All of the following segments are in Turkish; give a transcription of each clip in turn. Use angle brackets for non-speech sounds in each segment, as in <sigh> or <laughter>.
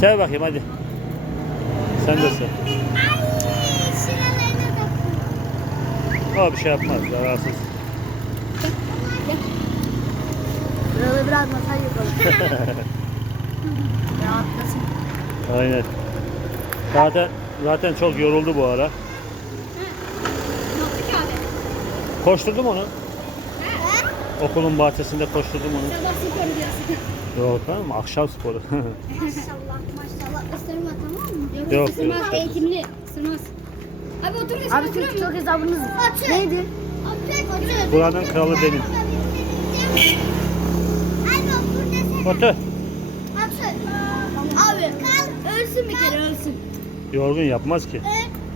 Sev bakayım hadi. Sen de sev. O bir şey yapmaz. Zararsız. Burada biraz masaj yapalım. <laughs> <laughs> Rahatlasın. Aynen. Zaten zaten çok yoruldu bu ara. Koşturdum onu. Okulun bahçesinde koşturdum onu. Yok tamam akşam sporu. Maşallah maşallah. Isırma tamam mı? Yok, Yok, ısırmaz. yok. Eğitimli. Isırmaz. Abi otur sen Abi musun? TikTok hesabınız neydi? Otur. Buranın kralı benim. Abi otur desene. Otur. Otur. Abi kal. Ölsün bir kere ölsün. Yorgun yapmaz ki.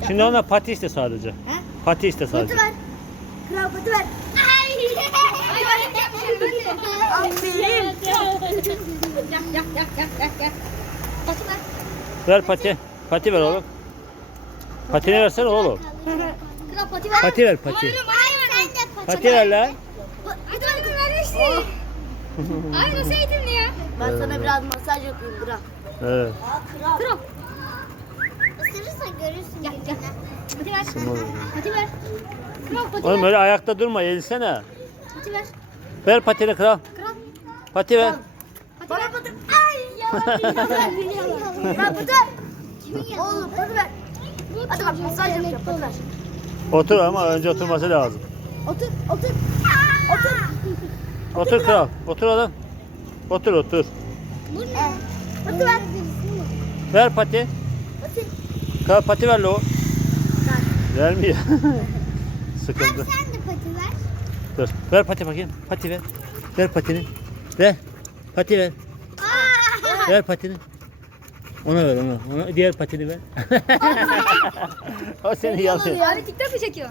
Şimdi ona pati iste sadece. He? Pati iste sadece. ver. Kral pati ver. Ay. Ay ben yapmışım Aferin. Gel gel gel gel gel gel. Pati ver. Ver pati. Pati ver oğlum. Patini versene oğlum. Kral pati ver. Pati ver pati. Ay sen de pati, Pati ver lan. Hadi hadi vermişsin. Ay nasıl eğitimli ya? Ben sana biraz masaj yapayım bırak. Evet. Kral. Isırırsa görürsün. Gel gel. Pati ver. Pati ver. Kral pati Oğlum ver. öyle ayakta durma eğilsene. Pati ver. Ver patini kral. Kral. Pati ver. Pati ver. Pati. Ay yalan. Kral pati ver. Oğlum pati ver. Hadi bak masaj yapacağım pati ver. Otur ama önce oturması lazım. Otur otur. Otur. Otur kral. Otur oğlum. Otur otur. Bu ne? Pati ver. Ver pati. Pati. Kral pati ver lo. Vermiyor. <laughs> Sıkıldı. Sen de pati ver. Dur. Ver pati bakayım. Pati ver. Ver patini. Ver. Pati ver. Ver patini. Ona ver ona. ona diğer patini ver. <laughs> <laughs> o seni yalıyor. TikTok mu çekiyor?